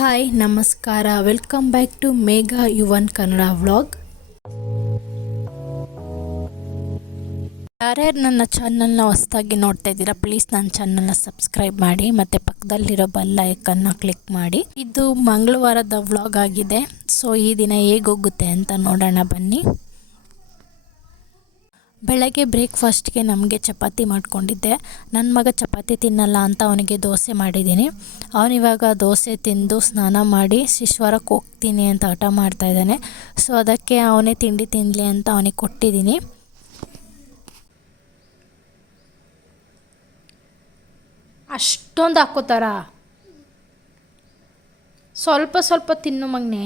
Hi ನಮಸ್ಕಾರ welcome back to Megha Yuvan Kannada vlog ಯಾರ್ಯಾರು ನನ್ನ ಚಾನಲ್ನ ಹೊಸ್ದಾಗಿ ನೋಡ್ತಾ ಇದ್ದೀರಾ ಪ್ಲೀಸ್ ನನ್ನ ಚಾನಲ್ನ ಸಬ್ಸ್ಕ್ರೈಬ್ ಮಾಡಿ, ಮತ್ತು ಪಕ್ಕದಲ್ಲಿರೋ ಬೆಲ್ ಐಕನ್ನ ಕ್ಲಿಕ್ ಮಾಡಿ. ಇದು ಮಂಗಳವಾರದ ವ್ಲಾಗ್ ಆಗಿದೆ. ಸೊ ಈ ದಿನ ಹೇಗೋಗುತ್ತೆ ಅಂತ ನೋಡೋಣ ಬನ್ನಿ. ಬೆಳಗ್ಗೆ ಬ್ರೇಕ್ಫಾಸ್ಟ್ಗೆ ನಮಗೆ ಚಪಾತಿ ಮಾಡಿಕೊಂಡಿದ್ದೆ. ನನ್ನ ಮಗ ಚಪಾತಿ ತಿನ್ನಲ್ಲ ಅಂತ ಅವನಿಗೆ ದೋಸೆ ಮಾಡಿದ್ದೀನಿ. ಅವನಿವಾಗ ದೋಸೆ ತಿಂದು ಸ್ನಾನ ಮಾಡಿ ಶಿಶ್ವಾರಕ್ಕೆ ಹೋಗ್ತೀನಿ ಅಂತ ಹಠ ಮಾಡ್ತಾಯಿದ್ದಾನೆ ಸೊ ಅದಕ್ಕೆ ಅವನೇ ತಿಂಡಿ ತಿನ್ನಲಿ ಅಂತ ಅವನಿಗೆ ಕೊಟ್ಟಿದ್ದೀನಿ. ಅಷ್ಟೊಂದು ಹಾಕೋತಾರ? ಸ್ವಲ್ಪ ಸ್ವಲ್ಪ ತಿನ್ನು ಮಗನೆ.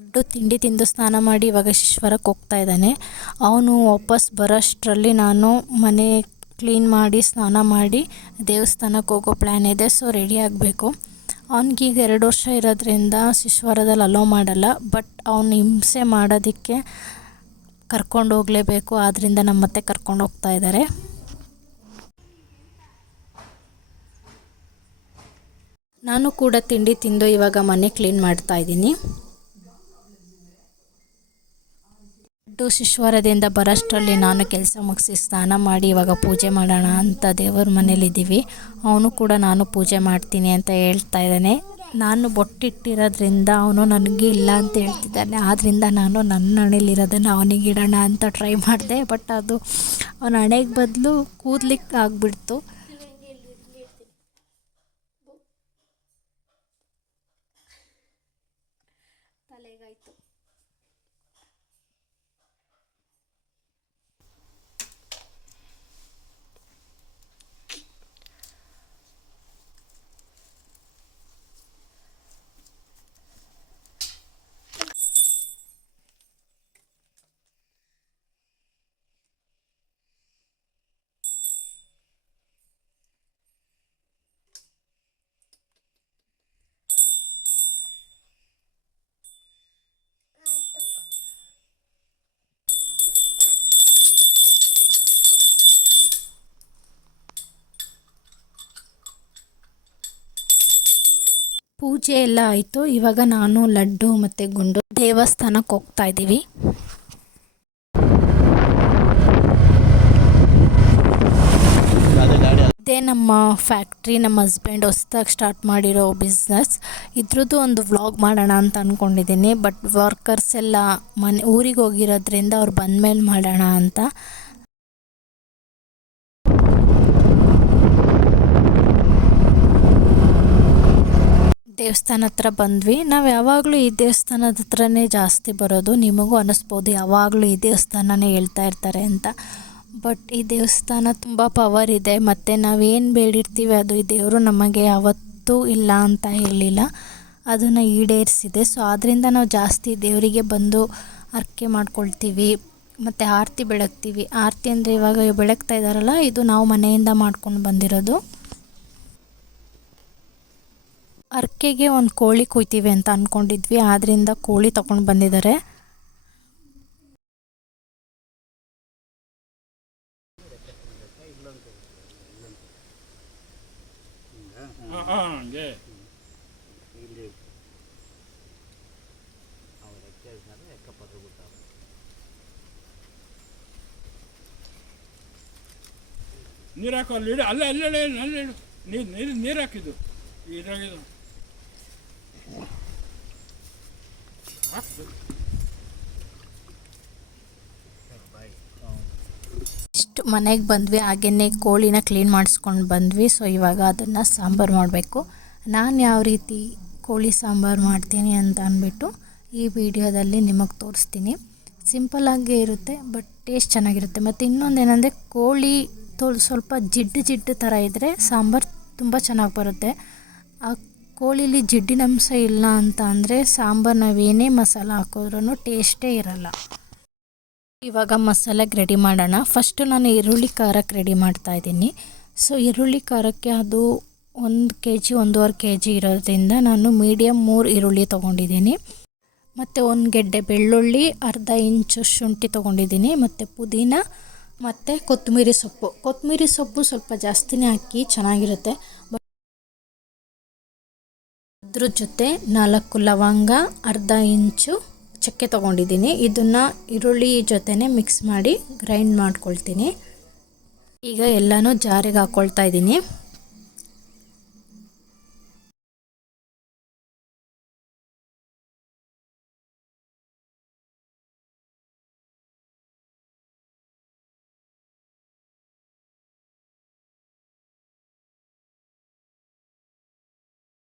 ದೊಡ್ಡ ತಿಂಡಿ ತಿಂದು ಸ್ನಾನ ಮಾಡಿ ಇವಾಗ ಶಿಶ್ವರಕ್ಕೆ ಹೋಗ್ತಾ ಇದ್ದಾನೆ. ಅವನು ವಾಪಸ್ ಬರೋಷ್ಟರಲ್ಲಿ ನಾನು ಮನೆ ಕ್ಲೀನ್ ಮಾಡಿ ಸ್ನಾನ ಮಾಡಿ ದೇವಸ್ಥಾನಕ್ಕೆ ಹೋಗೋ ಪ್ಲ್ಯಾನ್ ಇದೆ ಸೊ ರೆಡಿ ಆಗಬೇಕು. ಅವ್ನಿಗೀಗ ಎರಡು ವರ್ಷ ಇರೋದ್ರಿಂದ ಶಿಶ್ವರದಲ್ಲಿ ಅಲೋ ಮಾಡಲ್ಲ ಬಟ್ ಅವನು ಹಿಂಸೆ ಮಾಡೋದಕ್ಕೆ ಕರ್ಕೊಂಡು ಹೋಗಲೇಬೇಕು ಆದ್ದರಿಂದ ನಮ್ಮ ಮತ್ತೆ ಕರ್ಕೊಂಡು ಹೋಗ್ತಾ ಇದ್ದಾರೆ. ನಾನು ಕೂಡ ತಿಂಡಿ ತಿಂದು ಇವಾಗ ಮನೆ ಕ್ಲೀನ್ ಮಾಡ್ತಾ ಇದ್ದೀನಿ. ದೊಡ್ಡ ಶಿಶ್ವರದಿಂದ ಬರೋಷ್ಟರಲ್ಲಿ ನಾನು ಕೆಲಸ ಮುಗಿಸಿ ಸ್ನಾನ ಮಾಡಿ ಇವಾಗ ಪೂಜೆ ಮಾಡೋಣ ಅಂತ ದೇವರ ಮನೇಲಿದ್ದೀವಿ. ಅವನು ಕೂಡ ನಾನು ಪೂಜೆ ಮಾಡ್ತೀನಿ ಅಂತ ಹೇಳ್ತಾ ಇದ್ದಾನೆ. ನಾನು ಬೊಟ್ಟಿಟ್ಟಿರೋದ್ರಿಂದ ಅವನು ನನಗೆ ಇಲ್ಲ ಅಂತ ಹೇಳ್ತಿದ್ದಾನೆ. ಆದ್ದರಿಂದ ನಾನು ನನ್ನ ಹಣೆಲಿರೋದನ್ನು ಅವನಿಗೆ ಇಡೋಣ ಅಂತ ಟ್ರೈ ಮಾಡಿದೆ. ಬಟ್ ಅದು ಅವನ ಹಣೆಗೆ ಬದಲು ಕೂದಲಿಕ್ಕೆ ಆಗಿಬಿಡ್ತು. ತಲೆಗಾಯ್ತು ಪೂಜೆ ಎಲ್ಲ ಆಯಿತು. ಇವಾಗ ನಾನು, ಲಡ್ಡು ಮತ್ತು ಗುಂಡು ದೇವಸ್ಥಾನಕ್ಕೆ ಹೋಗ್ತಾ ಇದ್ದೀವಿ. ಇದೇ ನಮ್ಮ ಫ್ಯಾಕ್ಟ್ರಿ, ನಮ್ಮ ಹಸ್ಬೆಂಡ್ ಹೊಸ್ದಾಗಿ ಸ್ಟಾರ್ಟ್ ಮಾಡಿರೋ ಬಿಸ್ನೆಸ್. ಇದ್ರದ್ದು ಒಂದು ವ್ಲಾಗ್ ಮಾಡೋಣ ಅಂತ ಅಂದ್ಕೊಂಡಿದ್ದೀನಿ ಬಟ್ ವರ್ಕರ್ಸ್ ಎಲ್ಲ ಮನೆ, ಊರಿಗೆ ಹೋಗಿರೋದ್ರಿಂದ ಅವ್ರು ಬಂದಮೇಲೆ ಮಾಡೋಣ ಅಂತ. ದೇವಸ್ಥಾನ ಹತ್ರ ಬಂದ್ವಿ. ನಾವು ಯಾವಾಗಲೂ ಈ ದೇವಸ್ಥಾನದ ಹತ್ರನೇ ಜಾಸ್ತಿ ಬರೋದು. ನಿಮಗೂ ಅನ್ನಿಸ್ಬೋದು ಯಾವಾಗಲೂ ಈ ದೇವಸ್ಥಾನನೇ ಹೇಳ್ತಾ ಇರ್ತಾರೆ ಅಂತ. ಬಟ್ ಈ ದೇವಸ್ಥಾನ ತುಂಬ ಪವರ್ ಇದೆ. ಮತ್ತು ನಾವೇನು ಬೇಡಿರ್ತೀವಿ ಅದು ಈ ದೇವರು ನಮಗೆ ಯಾವತ್ತೂ ಇಲ್ಲ ಅಂತ ಹೇಳಿಲ್ಲ. ಅದನ್ನು ಈಡೇರಿಸಿದೆ. ಸೊ ಆದ್ದರಿಂದ ನಾವು ಜಾಸ್ತಿ ದೇವರಿಗೆ ಬಂದು ಅರ್ಕೆ ಮಾಡ್ಕೊಳ್ತೀವಿ. ಮತ್ತು ಆರತಿ ಬೆಳಗ್ತೀವಿ. ಆರತಿ ಅಂದರೆ ಇವಾಗ ಬೆಳಗ್ತಾ ಇದ್ದಾರಲ್ಲ ಇದು ನಾವು ಮನೆಯಿಂದ ಮಾಡ್ಕೊಂಡು ಬಂದಿರೋದು. ಅರ್ಕೆಗೆ ಒಂದು ಕೋಳಿ ಕೊಯ್ತೀವಿ ಅಂತ ಅಂದ್ಕೊಂಡಿದ್ವಿ ಆದ್ದರಿಂದ ಕೋಳಿ ತಗೊಂಡು ಬಂದಿದ್ದಾರೆ. ನೀರು ಹಾಕೋ ಅಲ್ಲಿ ಅಲ್ಲ ನೀರು ನೀರು ನೀರು ಹಾಕಿದ್ದು. ಇದ್ರಾಗಿದ್ದು. ಇಷ್ಟು ಮನೆಗೆ ಬಂದ್ವಿ ಹಾಗೆಯೇ ಕೋಳಿನ ಕ್ಲೀನ್ ಮಾಡಿಸ್ಕೊಂಡು ಬಂದ್ವಿ. ಸೊ ಇವಾಗ ಅದನ್ನು ಸಾಂಬಾರು ಮಾಡಬೇಕು. ನಾನು ಯಾವ ರೀತಿ ಕೋಳಿ ಸಾಂಬಾರು ಮಾಡ್ತೀನಿ ಅಂತ ಅಂದ್ಬಿಟ್ಟು ಈ ವಿಡಿಯೋದಲ್ಲಿ ನಿಮಗೆ ತೋರಿಸ್ತೀನಿ. ಸಿಂಪಲ್ಲಾಗೇ ಇರುತ್ತೆ ಬಟ್ ಟೇಸ್ಟ್ ಚೆನ್ನಾಗಿರುತ್ತೆ. ಮತ್ತು ಇನ್ನೊಂದು ಏನಂದರೆ ಕೋಳಿ ತೋಲ್ ಸ್ವಲ್ಪ ಜಿಡ್ಡು ಜಿಡ್ಡು ಥರ ಇದ್ದರೆ ಸಾಂಬಾರು ತುಂಬ ಚೆನ್ನಾಗಿ ಬರುತ್ತೆ. ಆ ಕೋಳಿಲಿ ಜಿಡ್ಡಿನಂಶ ಇಲ್ಲ ಅಂತ ಅಂದರೆ ಸಾಂಬಾರು ನಾವೇನೇ ಮಸಾಲ ಹಾಕಿದ್ರೂ ಟೇಸ್ಟೇ ಇರಲ್ಲ. ಇವಾಗ ಮಸಾಲೆಗೆ ರೆಡಿ ಮಾಡೋಣ. ಫಸ್ಟು ನಾನು ಈರುಳ್ಳಿ ಖಾರಕ್ಕೆ ರೆಡಿ ಮಾಡ್ತಾ ಇದ್ದೀನಿ. ಸೊ ಈರುಳ್ಳಿ ಖಾರಕ್ಕೆ ಅದು ಒಂದು ಕೆ ಜಿ ಒಂದೂವರೆ ಕೆ ಜಿ ಇರೋದ್ರಿಂದ ನಾನು ಮೀಡಿಯಮ್ ಮೂರು ಈರುಳ್ಳಿ ತೊಗೊಂಡಿದ್ದೀನಿ. ಮತ್ತು ಒಂದು ಗೆಡ್ಡೆ ಬೆಳ್ಳುಳ್ಳಿ, ಅರ್ಧ ಇಂಚು ಶುಂಠಿ ತೊಗೊಂಡಿದ್ದೀನಿ. ಮತ್ತು ಪುದೀನ, ಮತ್ತು ಕೊತ್ತಂಬರಿ ಸೊಪ್ಪು. ಕೊತ್ತಂಬರಿ ಸೊಪ್ಪು ಸ್ವಲ್ಪ ಜಾಸ್ತಿನೇ ಹಾಕಿ ಚೆನ್ನಾಗಿರುತ್ತೆ. ಅದ್ರ ಜೊತೆ ನಾಲ್ಕು ಲವಂಗ, ಅರ್ಧ ಇಂಚು ಚಕ್ಕೆ ತೊಗೊಂಡಿದ್ದೀನಿ. ಇದನ್ನು ಈರುಳ್ಳಿ ಜೊತೆನೆ ಮಿಕ್ಸ್ ಮಾಡಿ ಗ್ರೈಂಡ್ ಮಾಡ್ಕೊಳ್ತೀನಿ. ಈಗ ಎಲ್ಲನೂ ಜಾರಿಗೆ ಹಾಕ್ಕೊಳ್ತಾ ಇದ್ದೀನಿ.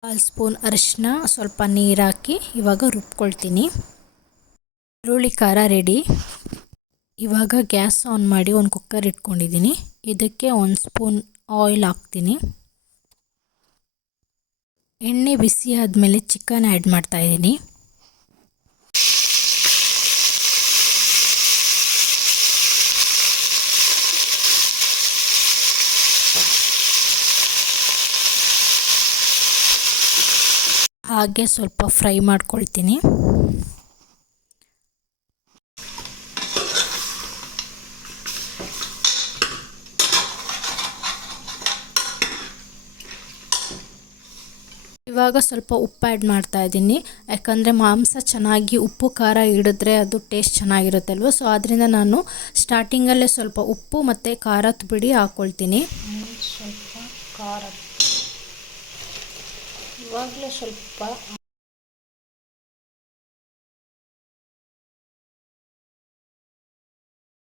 ಕಾಲು ಸ್ಪೂನ್ ಅರಿಶಿನ ಸ್ವಲ್ಪ ನೀರು ಹಾಕಿ ಇವಾಗ ರುಬ್ಕೊಳ್ತೀನಿ. ಈರುಳ್ಳಿ ಖಾರ ರೆಡಿ ಇವಾಗ ಗ್ಯಾಸ್ ಆನ್ ಮಾಡಿ ಒಂದು ಕುಕ್ಕರ್ ಇಟ್ಕೊಂಡಿದ್ದೀನಿ ಇದಕ್ಕೆ ಒಂದು ಸ್ಪೂನ್ ಆಯಿಲ್ ಹಾಕ್ತೀನಿ. ಎಣ್ಣೆ ಬಿಸಿ ಆದಮೇಲೆ ಚಿಕನ್ ಆ್ಯಡ್ ಮಾಡ್ತಾ ಹಾಗೆ ಸ್ವಲ್ಪ ಫ್ರೈ ಮಾಡ್ಕೊಳ್ತೀನಿ. ಇವಾಗ ಸ್ವಲ್ಪ ಉಪ್ಪು ಆ್ಯಡ್ ಮಾಡ್ತಾ ಇದ್ದೀನಿ. ಯಾಕಂದರೆ ಮಾಂಸ ಚೆನ್ನಾಗಿ ಉಪ್ಪು, ಖಾರ ಹಿಡಿದ್ರೆ ಅದು ಟೇಸ್ಟ್ ಚೆನ್ನಾಗಿರುತ್ತೆ ಅಲ್ವ ಸೊ ಆದ್ದರಿಂದ ನಾನು ಸ್ಟಾರ್ಟಿಂಗಲ್ಲೇ ಸ್ವಲ್ಪ ಉಪ್ಪು ಮತ್ತು ಖಾರದ ಬಿಡಿ ಹಾಕ್ಕೊಳ್ತೀನಿ ಸ್ವಲ್ಪ ಖಾರ ಇವಾಗಲೇ ಸ್ವಲ್ಪ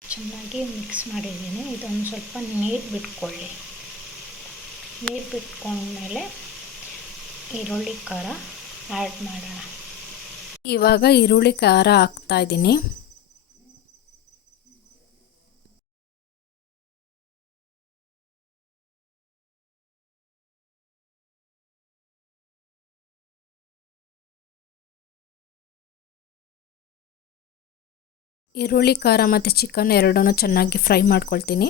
ಚೆನ್ನಾಗಿ ಮಿಕ್ಸ್ ಮಾಡಿದ್ದೀನಿ. ಇದೊಂದು ಸ್ವಲ್ಪ ನೀರು ಬಿಟ್ಕೊಳ್ಳಿ. ನೀರು ಬಿಟ್ಕೊಂಡ್ಮೇಲೆ ಈರುಳ್ಳಿ ಖಾರ ಆ್ಯಡ್ ಮಾಡೋಣ. ಇವಾಗ ಈರುಳ್ಳಿ ಖಾರ ಹಾಕ್ತಾ ಈರುಳ್ಳಿ, ಖಾರ ಮತ್ತು ಚಿಕನ್ ಎರಡನ್ನೂ ಚೆನ್ನಾಗಿ ಫ್ರೈ ಮಾಡ್ಕೊಳ್ತೀನಿ.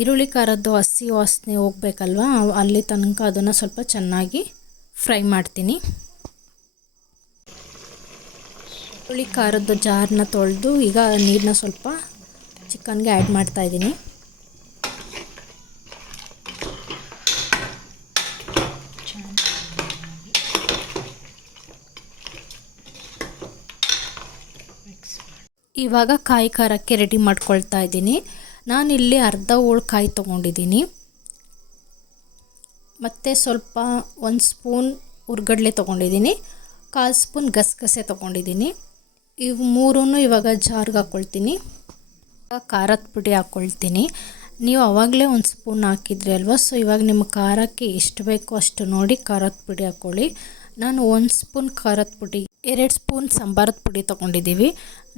ಈರುಳ್ಳಿ, ಖಾರದ್ದು ಹಸಿ ವಾಸನೆ ಹೋಗ್ಬೇಕಲ್ವ? ಅಲ್ಲಿ ತನಕ ಅದನ್ನು ಸ್ವಲ್ಪ ಚೆನ್ನಾಗಿ ಫ್ರೈ ಮಾಡ್ತೀನಿ. ಈರುಳ್ಳಿ, ಖಾರದ್ದು ಜಾರನ್ನ ತೊಳೆದು ಈಗ ನೀರನ್ನ ಸ್ವಲ್ಪ ಚಿಕನ್ಗೆ ಆ್ಯಡ್ ಮಾಡ್ತಾ ಇದ್ದೀನಿ ಇವಾಗ ಕಾಯಿ ಖಾರಕ್ಕೆ ರೆಡಿ ಮಾಡ್ಕೊಳ್ತಾ ಇದ್ದೀನಿ. ನಾನಿಲ್ಲಿ ಅರ್ಧ ಹೋಳು ಕಾಯಿ ತೊಗೊಂಡಿದ್ದೀನಿ. ಮತ್ತು ಸ್ವಲ್ಪ ಒಂದು ಸ್ಪೂನ್ ಹುರ್ಗಡ್ಲೆ ತೊಗೊಂಡಿದ್ದೀನಿ. ಕಾಲು ಸ್ಪೂನ್ ಗಸಗಸೆ ತೊಗೊಂಡಿದ್ದೀನಿ. ಇವು ಮೂರೂ ಇವಾಗ ಜಾರ್ಗೆ ಹಾಕ್ಕೊಳ್ತೀನಿ ಖಾರದ ಪುಡಿ ಹಾಕ್ಕೊಳ್ತೀನಿ ನೀವು ಆವಾಗಲೇ ಒಂದು ಸ್ಪೂನ್ ಹಾಕಿದ್ರಿ ಅಲ್ವಾ? ಸೊ ಇವಾಗ ನಿಮ್ಮ ಖಾರಕ್ಕೆ ಎಷ್ಟು ಬೇಕೋ ಅಷ್ಟು ನೋಡಿ ಖಾರದ ಪುಡಿ ಹಾಕ್ಕೊಳ್ಳಿ ನಾನು ಒಂದು ಸ್ಪೂನ್ ಖಾರದ ಪುಡಿ, ಎರಡು ಸ್ಪೂನ್ ಸಾಂಬಾರದ ಪುಡಿ ತೊಗೊಂಡಿದ್ದೀವಿ.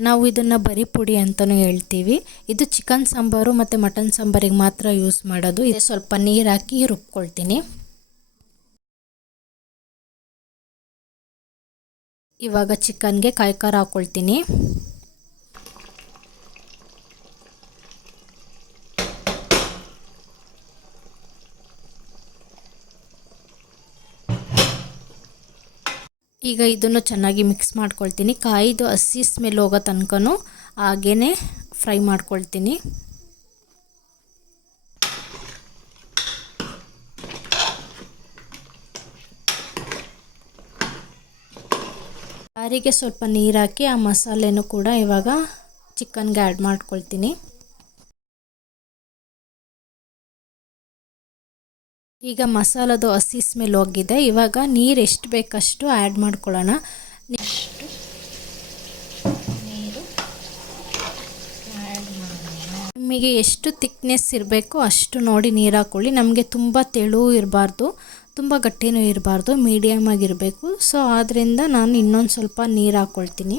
ನಾವು ಇದನ್ನು ಬರೀ ಪುಡಿ ಅಂತಲೂ ಹೇಳ್ತೀವಿ. ಇದು ಚಿಕನ್ ಸಾಂಬಾರು ಮತ್ತು ಮಟನ್ ಸಾಂಬಾರಿಗೆ ಮಾತ್ರ ಯೂಸ್ ಮಾಡೋದು. ಇದು ಸ್ವಲ್ಪ ನೀರು ಹಾಕಿ ರುಬ್ಕೊಳ್ತೀನಿ. ಇವಾಗ ಚಿಕನ್ಗೆ ಕಾಯಿ ಖಾರ ಹಾಕ್ಕೊಳ್ತೀನಿ ಈಗ ಇದನ್ನು ಚೆನ್ನಾಗಿ ಮಿಕ್ಸ್ ಮಾಡ್ಕೊಳ್ತೀನಿ. ಕಾಯಿದು ಹಸಿ ಸ್ಮೆಲ್ ಹೋಗೋ ತನಕನೂ ಹಾಗೇ ಫ್ರೈ ಮಾಡ್ಕೊಳ್ತೀನಿ. ಸಾರಿಗೆ ಸ್ವಲ್ಪ ನೀರು ಹಾಕಿ ಆ ಮಸಾಲೆನೂ ಕೂಡ ಇವಾಗ ಚಿಕನ್ಗೆ ಆ್ಯಡ್ ಮಾಡ್ಕೊಳ್ತೀನಿ. ಈಗ ಮಸಾಲದು ಹಸಿ ಸ್ಮೆಲ್ ಹೋಗಿದೆ. ಇವಾಗ ನೀರು ಎಷ್ಟು ಬೇಕಷ್ಟು ಆ್ಯಡ್ ಮಾಡ್ಕೊಳ್ಳೋಣ. ನೆಕ್ಸ್ಟು ನೀರು ಆ್ಯಡ್ ನಿಮಗೆ ಎಷ್ಟು ತಿಕ್ನೆಸ್ ಇರಬೇಕು ಅಷ್ಟು ನೋಡಿ ನೀರು ಹಾಕ್ಕೊಳ್ಳಿ ನಮಗೆ ತುಂಬ ತೆಳು ಇರಬಾರ್ದು, ತುಂಬ ಗಟ್ಟಿನೂ ಇರಬಾರ್ದು ಮೀಡಿಯಮ್ ಆಗಿರಬೇಕು. ಸೊ ಆದ್ದರಿಂದ ನಾನು ಇನ್ನೊಂದು ಸ್ವಲ್ಪ ನೀರು ಹಾಕ್ಕೊಳ್ತೀನಿ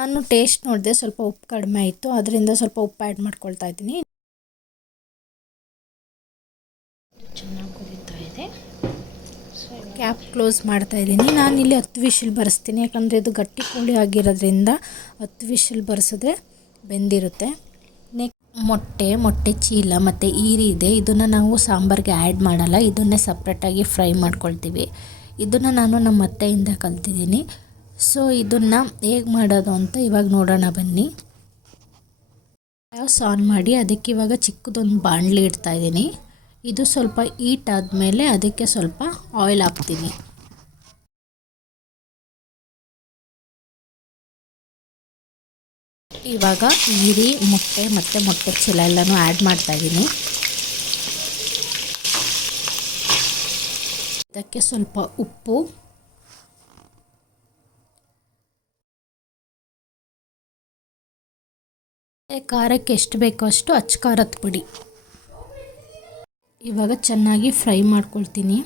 ನಾನು ಟೇಸ್ಟ್ ನೋಡಿದೆ ಸ್ವಲ್ಪ ಉಪ್ಪು ಕಡಿಮೆ ಆಯಿತು. ಅದರಿಂದ ಸ್ವಲ್ಪ ಉಪ್ಪು ಆ್ಯಡ್ ಮಾಡ್ಕೊಳ್ತಾ ಇದ್ದೀನಿ. ಚೆನ್ನಾಗಿ ಕುದೀತಾ ಇದೆ. ಸೊ ಕ್ಯಾಪ್ ಕ್ಲೋಸ್ ಮಾಡ್ತಾ ಇದ್ದೀನಿ. ಇಲ್ಲಿ ಹತ್ತು ವಿಷಲ್ ಬರೆಸ್ತೀನಿ. ಯಾಕಂದರೆ ಇದು ಗಟ್ಟಿ ಕೋಳಿ ಆಗಿರೋದ್ರಿಂದ ಹತ್ತು ವಿಷಲ್ ಬರೆಸಿದ್ರೆ ಬೆಂದಿರುತ್ತೆ. ನೆಕ್ ಮೊಟ್ಟೆ ಮೊಟ್ಟೆ ಚೀಲ ಮತ್ತು ಈರಿ ಇದೆ. ಇದನ್ನು ನಾವು ಸಾಂಬಾರಿಗೆ ಆ್ಯಡ್ ಮಾಡಲ್ಲ. ಇದನ್ನೇ ಸಪ್ರೇಟಾಗಿ ಫ್ರೈ ಮಾಡ್ಕೊಳ್ತೀವಿ. ಇದನ್ನು ನಾನು ನಮ್ಮ ಅತ್ತೆಯಿಂದ ಕಲ್ತಿದ್ದೀನಿ. ಸೊ ಇದನ್ನು ಹೇಗೆ ಮಾಡೋದು ಅಂತ ಇವಾಗ ನೋಡೋಣ ಬನ್ನಿ. ಗ್ಯಾಸ್ ಆನ್ ಮಾಡಿ ಅದಕ್ಕೆ ಇವಾಗ ಚಿಕ್ಕದೊಂದು ಬಾಣಲಿ ಇಡ್ತಾ ಇದ್ದೀನಿ. ಇದು ಸ್ವಲ್ಪ ಈಟ್ ಆದಮೇಲೆ ಅದಕ್ಕೆ ಸ್ವಲ್ಪ ಆಯಿಲ್ ಹಾಕ್ತೀನಿ. ಇವಾಗ ಈರಿ, ಮೊಟ್ಟೆ ಮತ್ತು ಮೊಟ್ಟೆ ಚೀಲ ಎಲ್ಲನೂ ಆ್ಯಡ್ ಮಾಡ್ತಾ ಇದ್ದೀನಿ. ಇದಕ್ಕೆ ಸ್ವಲ್ಪ ಉಪ್ಪು ಖಾರಕ್ಕೆ ಎಷ್ಟು ಬೇಕೋ ಅಷ್ಟು ಅಚ್ಚ ಖಾರದ ಪುಡಿ. ಇವಾಗ ಚೆನ್ನಾಗಿ ಫ್ರೈ ಮಾಡ್ಕೊಳ್ತೀನಿ.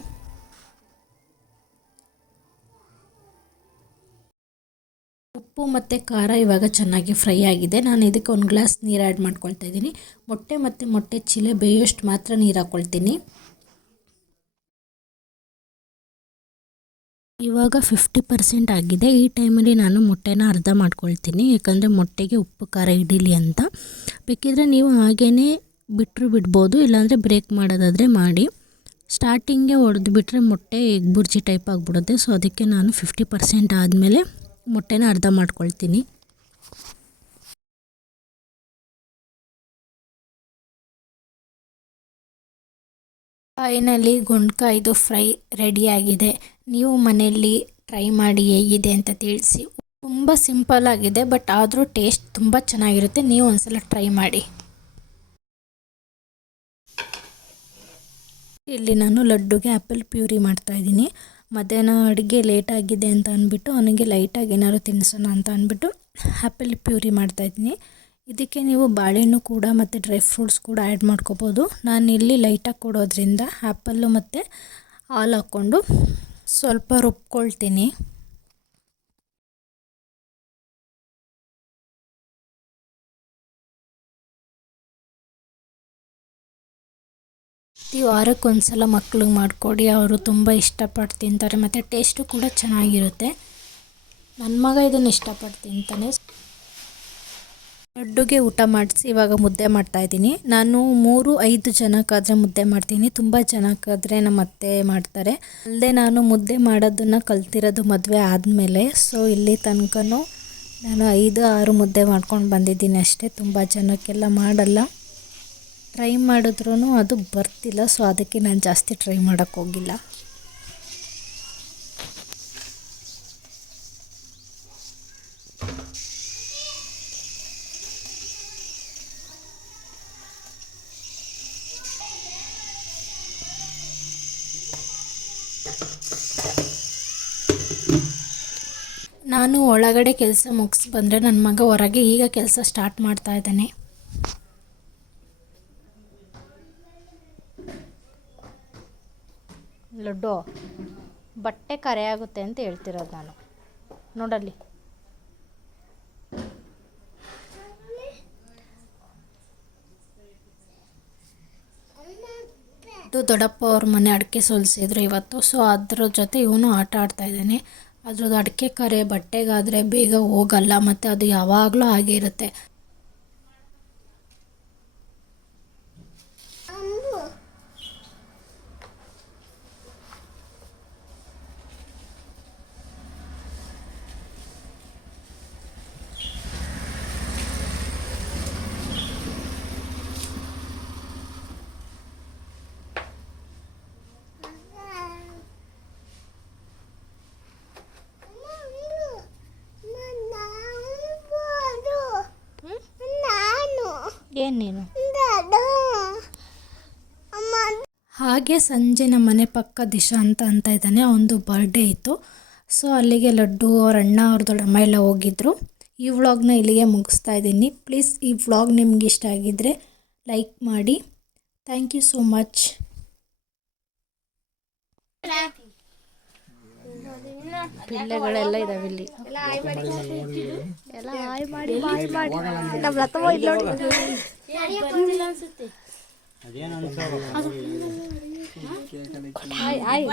ಉಪ್ಪು ಮತ್ತು ಖಾರ ಇವಾಗ ಚೆನ್ನಾಗಿ ಫ್ರೈ ಆಗಿದೆ. ನಾನು ಇದಕ್ಕೆ ಒಂದು ಗ್ಲಾಸ್ ನೀರು ಆ್ಯಡ್ ಮಾಡ್ಕೊಳ್ತಾ ಇದ್ದೀನಿ. ಮೊಟ್ಟೆ ಮತ್ತು ಮೊಟ್ಟೆ ಚಿಲೆ ಬೇಯೋಷ್ಟು ಮಾತ್ರ ನೀರು ಹಾಕ್ಕೊಳ್ತೀನಿ ಇವಾಗ ಫಿಫ್ಟಿ ಪರ್ಸೆಂಟ್ ಆಗಿದೆ. ಈ ಟೈಮಲ್ಲಿ ನಾನು ಮೊಟ್ಟೆನ ಅರ್ಧ ಮಾಡ್ಕೊಳ್ತೀನಿ. ಯಾಕಂದರೆ ಮೊಟ್ಟೆಗೆ ಉಪ್ಪು, ಖಾರ ಇಡೀಲಿ ಅಂತ. ಬೇಕಿದ್ರೆ ನೀವು ಹಾಗೇ ಬಿಟ್ಟರು ಬಿಡ್ಬೋದು. ಇಲ್ಲಾಂದರೆ ಬ್ರೇಕ್ ಮಾಡೋದಾದರೆ ಮಾಡಿ. ಸ್ಟಾರ್ಟಿಂಗೆ ಹೊಡೆದು ಬಿಟ್ಟರೆ ಮೊಟ್ಟೆ ಎಗ್ ಬುರ್ಜಿ ಟೈಪ್ ಆಗಿಬಿಡುತ್ತೆ. ಸೊ ಅದಕ್ಕೆ ನಾನು ಫಿಫ್ಟಿ ಪರ್ಸೆಂಟ್ ಆದಮೇಲೆ ಮೊಟ್ಟೆನ ಅರ್ಧ ಮಾಡ್ಕೊಳ್ತೀನಿ. ಫೈನಲಿ ಗುಂಡ್ಕಾಯ್ದು ಫ್ರೈ ರೆಡಿಯಾಗಿದೆ ನೀವು ಮನೆಯಲ್ಲಿ ಟ್ರೈ ಮಾಡಿ ಹೇಗಿದೆ ಅಂತ ತಿಳಿಸಿ. ತುಂಬ ಸಿಂಪಲ್ ಆಗಿದೆ ಬಟ್ ಆದರೂ ಟೇಸ್ಟ್ ತುಂಬ ಚೆನ್ನಾಗಿರುತ್ತೆ. ನೀವು ಒಂದ್ಸಲ ಟ್ರೈ ಮಾಡಿ. ಇಲ್ಲಿ ನಾನು ಲಡ್ಡುಗೆ ಆ್ಯಪಲ್ ಪ್ಯೂರಿ ಮಾಡ್ತಾಯಿದ್ದೀನಿ ಮಧ್ಯಾಹ್ನ ಅಡುಗೆ ಲೇಟ್ ಆಗಿದೆ ಅಂತ ಅಂದ್ಬಿಟ್ಟು ಅವನಿಗೆ ಲೈಟಾಗಿ ಏನಾದ್ರು ತಿನ್ನಿಸೋಣ ಅಂತ ಅಂದ್ಬಿಟ್ಟು ಆ್ಯಪಲ್ ಪ್ಯೂರಿ ಮಾಡ್ತಾ ಇದ್ದೀನಿ. ಇದಕ್ಕೆ ನೀವು ಬಾಳೆಹಣ್ಣು ಕೂಡ ಮತ್ತು ಡ್ರೈ ಫ್ರೂಟ್ಸ್ ಕೂಡ ಆ್ಯಡ್ ಮಾಡ್ಕೋಬೋದು. ನಾನು ಇಲ್ಲಿ ಲೈಟಾಗಿ ಕೊಡೋದ್ರಿಂದ ಆ್ಯಪಲ್ಲು ಮತ್ತು ಹಾಲು ಹಾಕ್ಕೊಂಡು ಸ್ವಲ್ಪ ರುಬ್ಕೊಳ್ತೀನಿ. ಪ್ರತಿ ವಾರಕ್ಕೆ ಒಂದು ಸಲ ಮಕ್ಳಿಗೆ ಮಾಡಿಕೊಡಿ, ಅವರು ತುಂಬ ಇಷ್ಟಪಟ್ಟು ತಿಂತಾರೆ, ಮತ್ತು ಟೇಸ್ಟು ಕೂಡ ಚೆನ್ನಾಗಿರುತ್ತೆ. ನನ್ನ ಮಗ ಇದನ್ನು ಇಷ್ಟಪಟ್ಟು ತಿಂತಾನೆ. ಲಡ್ಡುಗೆ ಊಟ ಮಾಡಿಸಿ ಇವಾಗ ಮುದ್ದೆ ಮಾಡ್ತಾ ಇದ್ದೀನಿ. ನಾನು ಮೂರು, ಐದು ಜನಕ್ಕಾದರೆ ಮುದ್ದೆ ಮಾಡ್ತೀನಿ. ತುಂಬ ಜನಕ್ಕಾದರೆ ನಮ್ಮ ಅತ್ತೆ ಮಾಡ್ತಾರೆ. ಅಲ್ಲದೆ ನಾನು ಮುದ್ದೆ ಮಾಡೋದನ್ನು ಕಲ್ತಿರೋದು ಮದುವೆ ಆದಮೇಲೆ. ಸೊ ಇಲ್ಲಿ ತನಕನೂ ನಾನು ಐದು, ಆರು ಮುದ್ದೆ ಮಾಡ್ಕೊಂಡು ಬಂದಿದ್ದೀನಿ ಅಷ್ಟೇ. ತುಂಬ ಜನಕ್ಕೆಲ್ಲ ಮಾಡಲ್ಲ. ಟ್ರೈ ಮಾಡಿದ್ರೂ ಅದು ಬರ್ತಿಲ್ಲ. ಸೊ ಅದಕ್ಕೆ ನಾನು ಜಾಸ್ತಿ ಟ್ರೈ ಮಾಡೋಕ್ಕೆ ನಾನು ಒಳಗಡೆ ಕೆಲಸ ಮುಗಿಸಿ ಬಂದರೆ ನನ್ನ ಮಗ ಹೊರಗೆ ಈಗ ಕೆಲಸ ಸ್ಟಾರ್ಟ್ ಮಾಡ್ತಾ ಇದ್ದಾನೆ. ಲಡ್ಡು, ಬಟ್ಟೆ ಕರೆಯಾಗುತ್ತೆ ಅಂತ ಹೇಳ್ತಿರೋದು ನಾನು. ನೋಡಲ್ಲಿ. ದೊಡ್ಡಪ್ಪ ಅವ್ರ ಮನೆ ಅಡಿಕೆ ಸೋಲ್ಸಿದ್ರು ಇವತ್ತು. ಸೊ ಅದ್ರ ಜೊತೆ ಇವನು ಆಟ ಆಡ್ತಾ ಇದ್ದಾನೆ. ಅದ್ರದ್ದು ಅಡಿಕೆ ಕರೆ ಬಟ್ಟೆಗಾದರೆ ಬೇಗ ಹೋಗಲ್ಲ, ಮತ್ತು ಅದು ಯಾವಾಗಲೂ ಹಾಗೆ ಇರುತ್ತೆ. ಏನು ನೀನು? ಹಾಗೆ ಸಂಜೆ ನಮ್ಮ ಮನೆ ಪಕ್ಕ ದಿಶಾ ಅಂತ ಅಂತ ಇದ್ದಾನೆ. ಅವನದು ಬರ್ಡೇ ಇತ್ತು. ಸೊ ಅಲ್ಲಿಗೆ ಲಡ್ಡು ಅವ್ರ ಅಣ್ಣ ಅವ್ರ ದೊಡ್ಡಮ್ಮ ಎಲ್ಲ ಹೋಗಿದ್ರು. ಈ ವ್ಲಾಗ್ನ ಇಲ್ಲಿಗೆ ಮುಗಿಸ್ತಾ ಇದ್ದೀನಿ. ಪ್ಲೀಸ್ ಈ ವ್ಲಾಗ್ ನಿಮ್ಗೆ ಇಷ್ಟ ಆಗಿದ್ದರೆ ಲೈಕ್ ಮಾಡಿ. ಥ್ಯಾಂಕ್ ಯು ಸೋ ಮಚ್ ಪಿಲ್ಲೆಗಳೆಲ್ಲ ಇದಾವೆ ಇಲ್ಲಿ. ಎಲ್ಲ ಹಾಯ್ ಮಾಡಿ ಮಾಡಿ. ಮಾಡಿ ನಮ್ಮ ಲತಮ್ಮ ಇಲ್ಲಿ ನೋಡಿ. Hi hi.